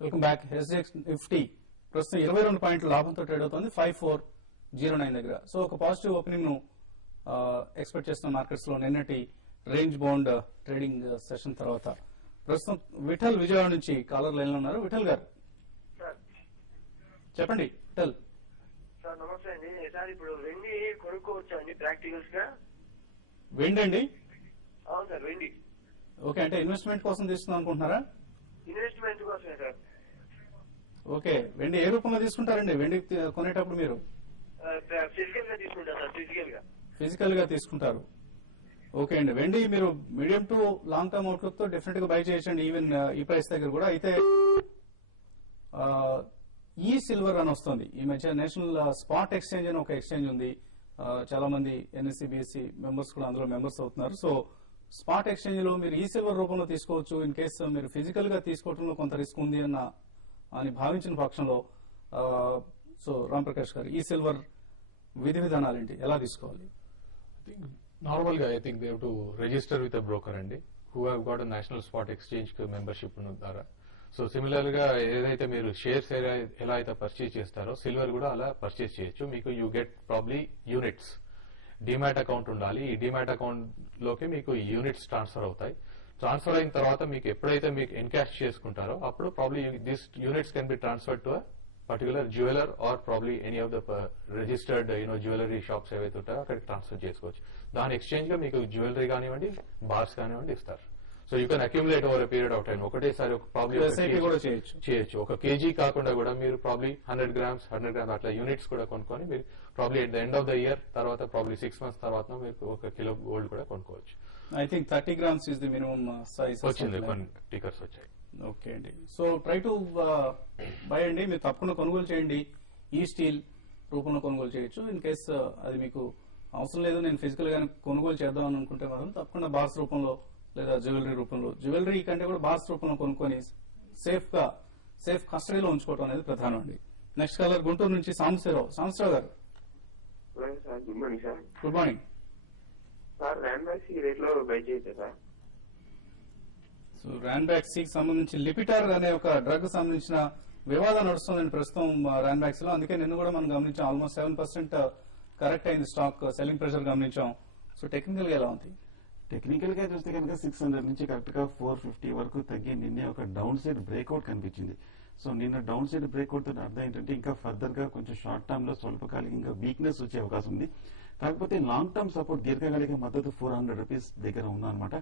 Welcome back. SGX Nifty ప్రస్తుతం 22 పాయింట్ల లాభంతో ట్రేడ్ అవుతుంది 5409 దగ్గర. సో ఒక పాజిటివ్ ఓపెనింగ్ ను ఎక్స్పెక్ట్ చేస్తున్న మార్కెట్స్ లో నిన్నటి రేంజ్ బౌండ్ ట్రేడింగ్ సెషన్ తర్వాత ప్రస్తుతం విఠల్ విజయవాడ నుంచి కాలర్ లైన్ లో ఉన్నారు. విఠల్ గారు చెప్పండి. విఠల్ సార్ నమస్తే అండి. సార్ ఇప్పుడు వెండి కొనుక్కోవచ్చా అండి ప్రాక్టికల్స్ గా? వెండి అండి? అవును సార్ వెండి. ఓకే, అంటే ఇన్వెస్ట్మెంట్ కోసం తీసుకుందాం అనుకుంటున్నారా? ఇన్వెస్ట్మెంట్ కోసమే సార్. ఓకే, వెండి ఏ రూపంలో తీసుకుంటారండి? వెండి కొనేటప్పుడు మీరు ఫిజికల్ గా తీసుకుంటారు సార్. ఫిజికల్ గా తీసుకుంటారు. ఓకే అండి, వెండి మీరు medium to long term outlook తో డెఫినెట్ గా బై చేయొచ్చండి ఈవెన్ ఈ ప్రైస్ దగ్గర కూడా. అయితే ఈ సిల్వర్ అని వస్తుంది ఈ మధ్య. నేషనల్ స్పాట్ ఎక్స్చేంజ్ అని ఒక ఎక్స్చేంజ్ ఉంది. చాలా మంది NSE BSE మెంబర్స్ కూడా అందులో మెంబర్స్ అవుతున్నారు. సో స్పాట్ ఎక్స్చేంజ్ లో మీరు ఈ సిల్వర్ రూపంలో తీసుకోవచ్చు. ఇన్ కేసు మీరు ఫిజికల్ గా తీసుకోవడంలో కొంత రిస్క్ ఉంది అని భావించిన పక్షంలో సో రామ్ ప్రకాష్ గారు ఈ సిల్వర్ విధి విధానాలు ఏంటి, ఎలా తీసుకోవాలి? నార్మల్ గా I think they have to register with a broker అండి who have got a national spot exchange membership ద్వారా. సో సిమిలర్ గా ఏదైతే మీరు షేర్స్ ఎలా అయితే పర్చేజ్ చేస్తారో సిల్వర్ కూడా అలా పర్చేజ్ చేయొచ్చు. మీకు you get probably units. Demat account ఉండాలి. ఈ డిమాట్ అకౌంట్ లోకి మీకు యూనిట్స్ ట్రాన్స్ఫర్ అవుతాయి. ట్రాన్స్ఫర్ అయిన తర్వాత మీకు ఎప్పుడైతే మీకు ఎన్కాష్ చేసుకుంటారో అప్పుడు probably this units can be transfer to a particular jeweller or probably any of the registered jewellery shops ఏవైతే ఉంటాయో అక్కడికి ట్రాన్స్ఫర్ చేసుకోవచ్చు. దాని ఎక్స్చేంజ్ గా మీకు జ్యువెలరీ కానివ్వండి, బార్స్ కానివ్వండి ఇస్తారు. So you can accumulate over a period of time. ఒకటేసారి ఒక ప్రాబ్లీ చేయొచ్చు. ఒక కేజీ కాకుండా కూడా మీరు ప్రాబ్లీ 100 గ్రామ్స్ అట్లా యూనిట్స్ కూడా కొనుక్కొని మీరు probably at the end of the year తర్వాత ప్రాబ్లీ 6 months తర్వాత మీరు 1 కిలో గోల్డ్ కూడా కొనుక్కోవచ్చు. I think 30 grams is the minimum size వచ్చింది, కొన్ని టికర్స్ వచ్చాయి. ఓకే అండి, సో ట్రై టు బై అండి. మీరు తప్పకుండా కొనుగోలు చేయండి. ఈ స్టీల్ రూపంలో కొనుగోలు చేయొచ్చు. ఇన్ కేస్ అది మీకు అవసరం లేదు, నేను ఫిజికల్ గా కొనుగోలు చేద్దాం అని అనుకుంటే మాత్రం తప్పకుండా బార్స్ రూపంలో లేదా జ్యువెలరీ రూపంలో, జ్యువెలరీ కంటే కూడా బార్స్ రూపంలో కొనుక్కొని సేఫ్ కస్టడీలో ఉంచుకోవడం అనేది ప్రధానం అండి. నెక్స్ట్ కాలర్ గుంటూరు నుంచి సాంబశివరావు గారు. Good morning sir. Good morning sir. Ranbaxy ఈ రేట్ లో బై చేయొచ్చా సార్? సో ర్యాన్బాక్స్ కి సంబంధించి లిపిటార్ అనే ఒక డ్రగ్ సంబంధించిన వివాదం నడుస్తుందండి ప్రస్తుతం ర్యాన్బాక్స్ లో. అందుకే నిన్న కూడా మనం గమనించాం ఆల్మోస్ట్ 7% కరెక్ట్ అయింది స్టాక్. సెల్లింగ్ ప్రెషర్ గమనించాం. సో టెక్నికల్ గా ఎలా ఉంది? టెక్నికల్ గా చూస్తే కనుక 600 నుంచి కరెక్ట్ గా 450 వరకు తగ్గి నిన్నే ఒక డౌన్ సైడ్ బ్రేక్అవుట్ కనిపించింది. సో నిన్న డౌన్ సైడ్ బ్రేక్అవుట్ తో అర్థం ఏంటంటే ఇంకా ఫర్దర్ గా కొంచెం షార్ట్ టర్మ్ లో స్వల్పకాలికంగా వీక్నెస్ వచ్చే అవకాశం ఉంది. కాకపోతే లాంగ్ టర్మ్ సపోర్ట్ దీర్ఘకాలిక మద్దతు 400 రూపీస్ దగ్గర ఉందన్నమాట.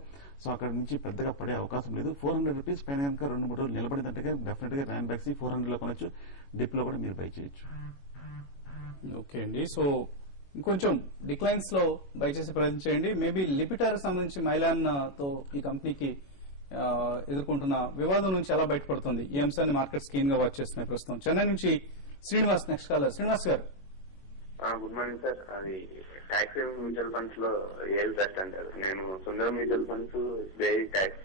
సో అక్కడ నుంచి పెద్దగా పడే అవకాశం లేదు. 400 రూపీస్ పైన కనుక 2-3 రోజులు నిలబడినట్టుగా డెఫినెట్ గా ర్యాన్బాక్స్ 400 లో కొనొచ్చు. డిప్ లో కూడా మీరు బై చేయొచ్చు. ఓకే అండి, సో ఇంకొంచెం డిక్లైన్స్ లో బై చేసి ప్రయత్నం చేయండి. మేబీ లిపిటార్ సంబంధించి మైలాన్ తో ఈ కంపెనీకి ఎదుర్కొంటున్న వివాదం నుంచి ఎలా బయటపడుతుంది ఈ అంశాన్ని మార్కెట్స్ కీన్ గా వాచ్ చేస్తున్నాయి ప్రస్తుతం. చెన్నై నుంచి శ్రీనివాస్ నెక్స్ట్ కాలర్. శ్రీనివాస్ గారు. Good morning sir. అది ట్యాక్స్ మ్యూచువల్ ఫండ్స్ లో ఏది బెస్ట్ అంటారు? నేను Sundaram mutual funds, very tax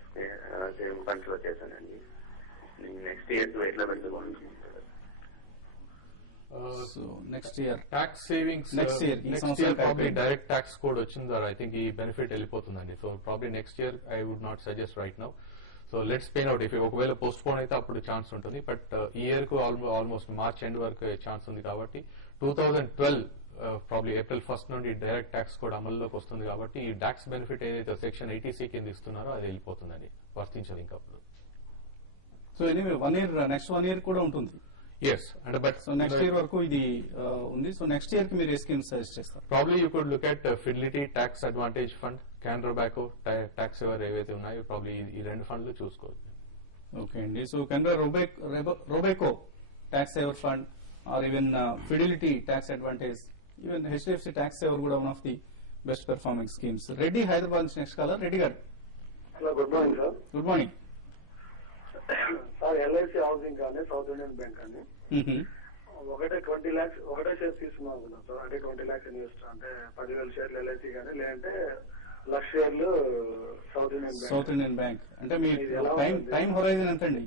saving funds లో చేశానండి. నెక్స్ట్ ఇయర్ ఎట్లా పెట్టుకుంటున్నాను? So next year tax savings next year probably direct tax code వచ్చిన ద్వారా ఐ థింక్ ఈ బెనిఫిట్ వెళ్ళిపోతుందండి. So probably next year I would not suggest right now. So let's pan out. If ఒకవేళ postpone అయితే అప్పుడు chance ఉంటుంది. But ఈ year కు ఆల్మోస్ట్ మార్చ్ ఎండ్ వరకు ఛాన్స్ ఉంది కాబట్టి 2012 ప్రాబ్లీ April 1st నుండి డైరెక్ట్ ట్యాక్స్ కోడ్ అమల్లోకి వస్తుంది కాబట్టి ఈ ట్యాక్స్ బెనిఫిట్ ఏదైతే సెక్షన్ 80C కింద ఇస్తున్నారో అది వెళ్ళిపోతుందండి, వర్తించదు ఇంకా అప్పుడు. So anyway 1 year next 1 year కూడా ఉంటుంది. Yes, but so next year వరకు ఇది ఉంది. సో నెక్స్ట్ ఇయర్ కి మీరు ఏ స్కీమ్ సజెస్ట్ చేస్తారు? Probably you could look at Fidelity tax advantage fund, Canara Robeco tax saver ఏవైతే ఉన్నాయో ప్రాబ్లీ ఈ 2 ఫండ్లు చూసుకోవచ్చు. ఓకే అండి, so Canara Robeco tax saver fund or even Fidelity tax advantage, even HDFC tax saver కూడా one of the best performing schemes. Reddy Hyderabad నుంచి next caller. Reddy గారు. Hello, good morning sir. Good morning sir. LIC housing కానీ south Indian bank కానీ ఒకటే 20 lakhs ఒకటే share తీసుకున్నాం అనుకున్నాం sir. అంటే 20 lakhs ఇన్వెస్ట్ అంటే 10,000 షేర్లు LIC కానీ, లేదంటే 1,00,000 షేర్లు సౌత్ ఇండియన్ బ్యాంక్. అంటే మీ టైం హొరైజన్ ఎంత అండి?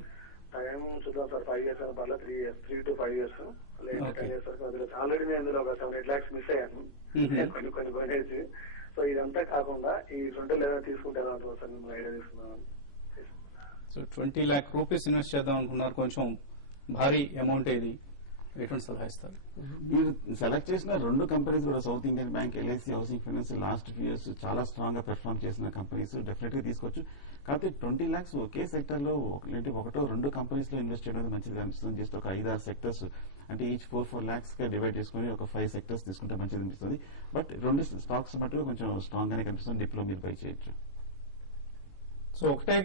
టైం చూద్దాం సార్. 5 years అని పర్లేదు, 3 to 5 years, లేదా 10 years వరకు వదిలేదు. ఆల్రెడీ నేను ఇందులో ఒక 7-8 lakhs మిస్ అయ్యాను కొన్ని కొనేసి. సో ఇదంతా కాకుండా ఈ 20 లేదా తీసుకుంటే ఎలా ఉంటుంది సార్? మేము ఐడియా తీసుకున్నాను. సో 20 lakh రూపీస్ ఇన్వెస్ట్ చేద్దాం అనుకున్నారు, కొంచెం భారీ అమౌంట్ ఇది, ఎటువంటి సలహా ఇస్తారు? మీరు సెలెక్ట్ చేసిన రెండు కంపెనీస్ కూడా south Indian bank, LIC housing finance last few years చాలా స్ట్రాంగ్ గా పెర్ఫార్మ్ చేసిన కంపెనీస్ డెఫినెట్ గా తీసుకోవచ్చు. కాకపోతే 20 lakhs ఒకే సెక్టర్ లో ఒకటో రెండు కంపెనీస్ లో ఇన్వెస్ట్ చేయడం మంచిది అనిపిస్తుంది. జస్ట్ ఒక 5-6 సెక్టర్స్ అంటే ఈచ్ 4 lakhs గా డివైడ్ చేసుకుని ఒక 5 సెక్టర్స్ తీసుకుంటే మంచిది అనిపిస్తుంది. బట్ రెండు స్టాక్స్ మట్టుగా కొంచెం స్ట్రాంగ్ గానే కనిపిస్తుంది, డిప్లో మీరు బై చేయొచ్చు. సో ఒకటే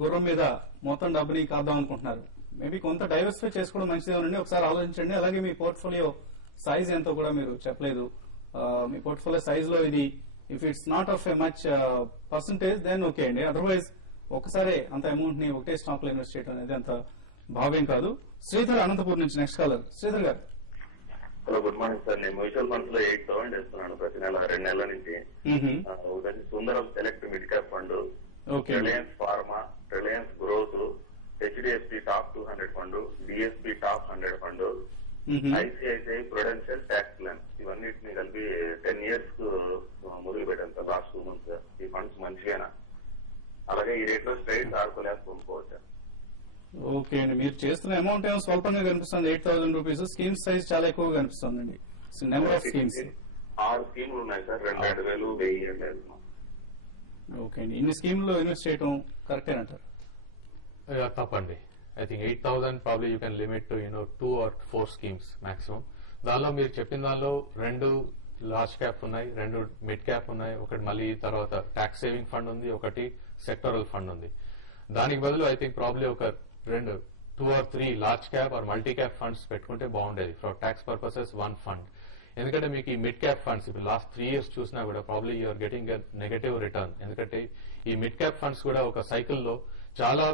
గుర్రం మీద మొత్తం డబ్బుని కాద్దాం అనుకుంటున్నారు, మేబీ కొంత డైవర్సిఫై చేసుకోవడం మంచిదేమోనండి, ఒకసారి ఆలోచించండి. అలాగే మీ పోర్ట్ఫోలియో సైజ్ ఎంతో కూడా మీరు చెప్పలేదు. మీ పోర్ట్ఫోలియో సైజ్ లో ఇది if it's not of a much percentage then okay అండి. అదర్వైజ్ ఒకసారి అంత అమౌంట్ ని ఒకటే స్టాక్ లో ఇన్వెస్ట్ చేయడం అనేది అంత భావ్యం కాదు. శ్రీధర్ అనంతపూర్ నుంచి నెక్స్ట్ కాలర్. శ్రీధర్ గారు. Hello, good morning sir. నేను మ్యూచువల్ ఫండ్స్ లో 8,000 వేస్తున్నాను ప్రతి నెల 2 నెలల నుంచి. ఒకటి Sundaram select mid cap fund, Reliance pharma, Reliance growth, HDFC top 200 fund, DSP top 100 fund, ICICI Prudential tax plan, ఇవన్నిటిని కలిపి 10 years కు మొదలు పెట్టాను సార్ లాస్ట్ 2 months. ఈ ఫండ్స్ మంచిగానా? అలాగే ఈ రేట్ లో స్ట్రైట్ ఆడుకోలేక కొనుక్కోవచ్చా? ఓకే అండి, మీరు చేస్తున్న అమౌంట్ ఏమో స్వల్పంగా కనిపిస్తుంది, 8,000 రూపీస్. స్కీమ్ సైజ్ చాలా ఎక్కువగా కనిపిస్తుందండి. నెంబర్ ఆఫ్ స్కీమ్స్ 6 స్కీములు ఉన్నాయి సార్, 2,000, 1,000 అంటే. ఓకే అండి, ఇన్ని స్కీమ్లో ఇన్వెస్ట్ చేయడం కరెక్టేనంటారు? తప్పండి. I think 8,000 probably you can limit to 2 or 4 schemes maximum. దానిలో మీరు చెప్పిన దానిలో 2 లార్జ్ క్యాప్ ఉన్నాయి, 2 మిడ్ క్యాప్ ఉన్నాయి, ఒకటి మళ్ళీ తర్వాత ట్యాక్స్ సేవింగ్ ఫండ్ ఉంది, ఒకటి సెక్టరల్ ఫండ్ ఉంది. దానికి బదులు ఐ థింక్ ప్రాబ్లీ ఒక 2 or 3 large cap or multi cap funds పెట్టుకుంటే బాగుండేది ఫర్ ట్యాక్స్ పర్పసెస్ 1 ఫండ్. ఎందుకంటే మీకు ఈ మిడ్ క్యాప్ ఫండ్స్ ఇప్పుడు లాస్ట్ 3 years చూసినా కూడా probably you're getting a negative return. ఎందుకంటే ఈ మిడ్ క్యాప్ ఫండ్స్ కూడా ఒక సైకిల్లో చాలా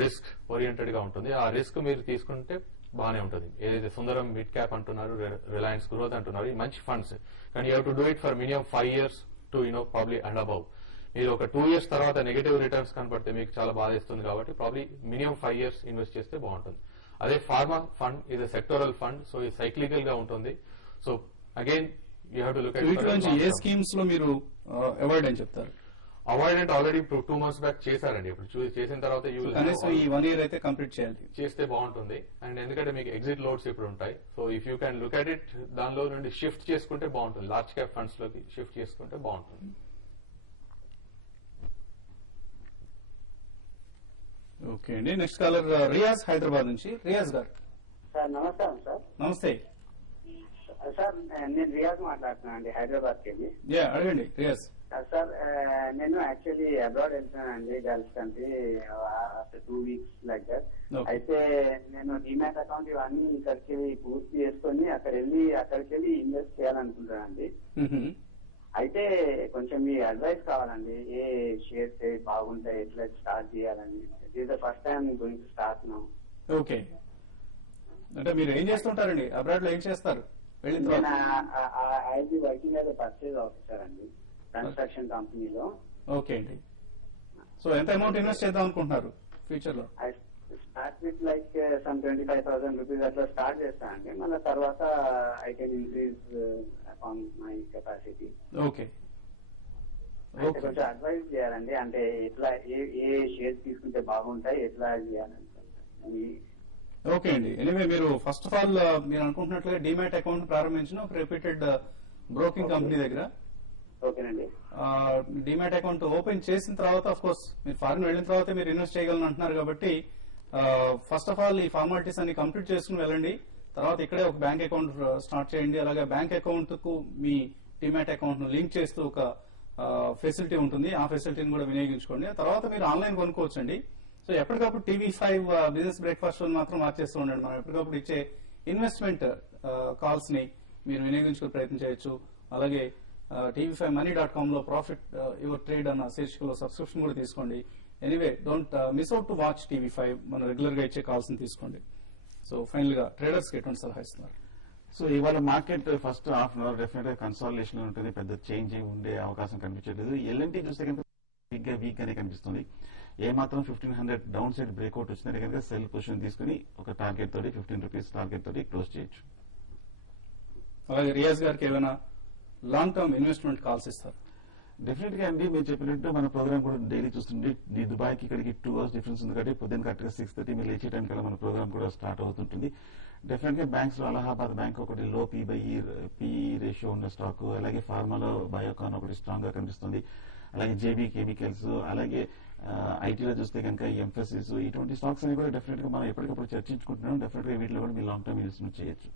రిస్క్ ఓరియంటెడ్ గా ఉంటుంది. ఆ రిస్క్ మీరు తీసుకుంటే బాగానే ఉంటుంది. ఏదైతే సుందరం మిడ్ క్యాప్ అంటున్నారు, రిలయన్స్ గ్రోత్ అంటున్నారు, ఈ మంచి ఫండ్స్. కానీ you have to do it for minimum 5 years to probably and above. మీరు ఒక 2 years తర్వాత నెగటివ్ రిటర్న్స్ కనపడితే మీకు చాలా బాధ ఇస్తుంది. కాబట్టి ప్రాబ్లీ మినిమం 5 years ఇన్వెస్ట్ చేస్తే బాగుంటుంది. అదే ఫార్మా ఫండ్ ఇది సెక్టోరల్ ఫండ్, సో ఇది సైక్లికల్ గా ఉంటుంది. So again you have to look at a schemes లో మీరు అవాయిడ్ అని చెప్తారు? అవాయిడ్ అంటే ఆల్రెడీ 2 months బ్యాక్ చేశారండి. ఇప్పుడు చేసిన తర్వాత కనీసం ఈ 1 year అయితే కంప్లీట్ చేయాలి, చేస్తే బాగుంటుంది. అండ్ ఎందుకంటే మీకు ఎగ్జిట్ లోడ్స్ ఇప్పుడు ఉంటాయి. So if you can look at it దానిలో నుండి షిఫ్ట్ చేసుకుంటే బాగుంటుంది, లార్జ్ క్యాప్ ఫండ్స్ లోకి షిఫ్ట్ చేసుకుంటే బాగుంటుంది. ఓకే అండి, నెక్స్ట్ కాలర్ రియాజ్ హైదరాబాద్ నుంచి. రియాజ్ గారు. సార్ నమస్కారం సార్. నమస్తే సార్, నేను రియాజ్ మాట్లాడుతున్నాను అండి, హైదరాబాద్ కి. అడగండి రియాజ్. సార్ నేను యాక్చువల్లీ అబ్రాడ్ వెళ్తున్నానండి, Gulf country after 2 weeks like that. అయితే నేను డిమాట్ అకౌంట్ ఇవన్నీ ఇక్కడికి పూర్తి చేసుకొని అక్కడికి వెళ్ళి ఇన్వెస్ట్ చేయాలనుకుంటున్నానండి. అయితే కొంచెం మీ అడ్వైస్ కావాలండి, ఏ షేర్స్ బాగుంటాయి, ఎట్లా స్టార్ట్ చేయాలని. It is the first time going to start now. Okay, అంటే మీరు ఏం చేస్తుంటారండి అబ్రాడ్ లో? ఏం చేస్తారు వెళ్ళిన తర్వాత? I working as purchase officer అండి, కన్స్ట్రక్షన్ కంపెనీలో. ఓకే అండి, సో ఎంత అమౌంట్ ఇన్వెస్ట్ చేద్దాం అనుకుంటున్నారు ఫ్యూచర్ లో? I start with like some 25,000 rupees అట్లా స్టార్ట్ చేస్తానండి. మళ్ళీ తర్వాత I can increase upon my capacity. Okay, కొంచెం అడ్వైస్ చేయాలండి, అంటే ఎట్లా ఏ షేర్స్ తీసుకుంటే బాగుంటాయి, ఎట్లా చేయాలంటే. ఓకే అండి, ఎనీవే మీరు ఫస్ట్ ఆఫ్ ఆల్ మీరు అనుకుంటున్నట్లుగా డిమాట్ అకౌంట్ ప్రారంభించిన ఒక రెప్యూటెడ్ బ్రోకింగ్ కంపెనీ దగ్గర. ఓకేనండి, డిమాట్ అకౌంట్ ఓపెన్ చేసిన తర్వాత ఆఫ్ కోర్స్ మీరు ఫారిన్ వెళ్ళిన తర్వాత మీరు ఇన్వెస్ట్ చేయగలను అంటున్నారు కాబట్టి ఫస్ట్ ఆఫ్ ఆల్ ఈ ఫార్మాలిటీస్ అన్ని కంప్లీట్ చేసుకుని వెళ్ళండి. తర్వాత ఇక్కడే ఒక బ్యాంక్ అకౌంట్ స్టార్ట్ చేయండి. అలాగే బ్యాంక్ అకౌంట్ కు మీ డిమాట్ అకౌంట్ ను లింక్ చేస్తూ ఒక ఫెసిలిటీ ఉంటుంది, ఆ ఫెసిలిటీని కూడా వినియోగించుకోండి. తర్వాత మీరు ఆన్లైన్ కొనుక్కోవచ్చండి. సో ఎప్పటికప్పుడు TV5 బిజినెస్ బ్రేక్ఫాస్ట్ మాత్రం మార్చేస్తూ ఉండండి. మనం ఎప్పటికప్పుడు ఇచ్చే ఇన్వెస్ట్మెంట్ కాల్స్ ని మీరు వినియోగించుకునే ప్రయత్నం చేయొచ్చు. అలాగే TV5money.com లో ప్రాఫిట్ యువర్ ట్రేడ్ అన్న శీర్షికలో సబ్స్క్రిప్షన్ కూడా తీసుకోండి. Anyway don't miss out to watch TV5. మనం రెగ్యులర్ గా ఇచ్చే కాల్స్ ని తీసుకోండి. సో ఫైనల్ గా ట్రేడర్స్ కి ఎటువంటి సలహా ఇస్తున్నారు? సో ఇవాళ market first half an hour definite గా కన్సాలిడేషన్ ఉంటుంది, పెద్ద చేంజ్ ఉండే అవకాశం కనిపించట్లేదు. ఎల్ఎన్టీ చూస్తే కనుక వీక్ గానే కనిపిస్తుంది. ఏమాత్రం 1500 డౌన్ సైడ్ బ్రేక్అవుట్ వచ్చినట్టు కనుక సెల్ పొజిషన్ తీసుకుని ఒక టార్గెట్ తోటి 15 రూపీస్ టార్గెట్ తోటి క్లోజ్ చేయొచ్చు. అలాగే రియాజ్ గారికి ఏమైనా లాంగ్ టర్మ్ ఇన్వెస్ట్మెంట్ కాల్స్ ఇస్తారు? డెఫినెట్ గా అండి మీరు చెప్పినట్టు మన ప్రోగ్రామ్ కూడా డైలీ చూస్తుంటే ఈ దుబాయ్కి ఇక్కడికి 2 hours డిఫరెన్స్ ఉంది కాబట్టి పొద్దున్న కరెక్ట్ గా 6:30 మీరు లేచే టైం కల్లా మన ప్రోగ్రామ్ కూడా స్టార్ట్ అవుతుంటుంది. డెఫినెట్ గా బ్యాంక్స్ లో అలహాబాద్ బ్యాంక్ ఒకటి లో పీ రేషియో ఉన్న స్టాక్, అలాగే ఫార్మాలో బయోకాన్ ఒకటి స్ట్రాంగ్ గా కనిపిస్తుంది, అలాగే జేబీ కెమికల్స్, అలాగే ఐటీలో చూస్తే కనుక ఎంఫసిస్, ఇటువంటి స్టాక్స్ అని కూడా డెఫినెట్ గా మనం ఎప్పటికప్పుడు చర్చించుకుంటున్నాం. డెఫినెట్ గా వీటిలో కూడా మీరు లాంగ్ టర్మ్ ఇన్వెస్ట్మెంట్ చేయొచ్చు.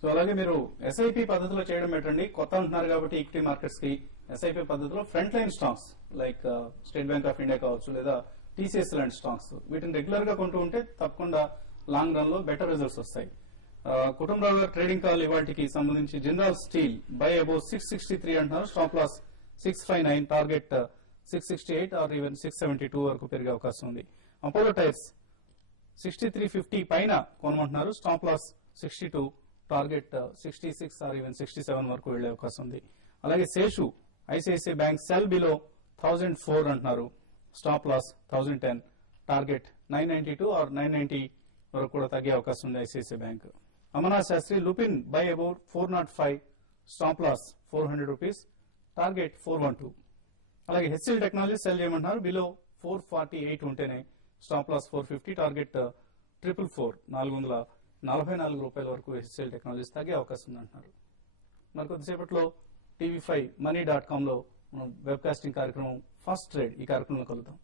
సో అలాగే మీరు ఎస్ఐపి పద్ధతిలో చేయడం ఏంటండి, కొత్త అంటున్నారు కాబట్టి ఈక్విటీ మార్కెట్స్ కి ఎస్ఐపి పద్ధతిలో front line stocks like state bank of India కావచ్చు లేదా టీసీఎస్ లాంటి స్టాక్స్ వీటిని రెగ్యులర్ గా కొంటూ ఉంటే తప్పకుండా లాంగ్ రన్ లో బెటర్ రిజల్ట్స్ వస్తాయి. కుటుంబరావు గారు ట్రేడింగ్ కాల్ ఇవాటికి సంబంధించి జిందాల్ స్టీల్ బై అబౌవ్ 663 అంటున్నారు, stop loss 659, target 668 or even 672 వరకు పెరిగే అవకాశం ఉంది. అపోలో టైర్స్ 6350 పైన కొనమంటున్నారు, stop loss 62, target 66 or even 67 వరకు వెళ్లే అవకాశం ఉంది. అలాగే Seshu ICICI bank sell below 1004 అంటున్నారు, స్టాప్ లాస్ 1010, టార్గెట్ 992 ఆర్ 990 వరకు కూడా తగ్గే అవకాశం ఉంది ICICI bank. Amarnath Shastri Lupin buy about 405, stop loss 400 rupees, target 412. అలాగే హెచ్సిఎల్ టెక్నాలజీ సెల్ చేయమంటున్నారు, బిలో 448 ఉంటేనే స్టాప్ లాస్ 450, టార్గెట్ 444, 444 రూపాయల వరకు హెచ్సిఎల్ టెక్నాలజీస్ తగ్గే అవకాశం ఉందంటున్నారు. మరి కొద్దిసేపట్లో టీవీ5 money.com లో మనం వెబ్ కాస్టింగ్ కార్యక్రమం ఫస్ట్ ట్రేడ్ ఈ కార్యక్రమంలో కలుద్దాం.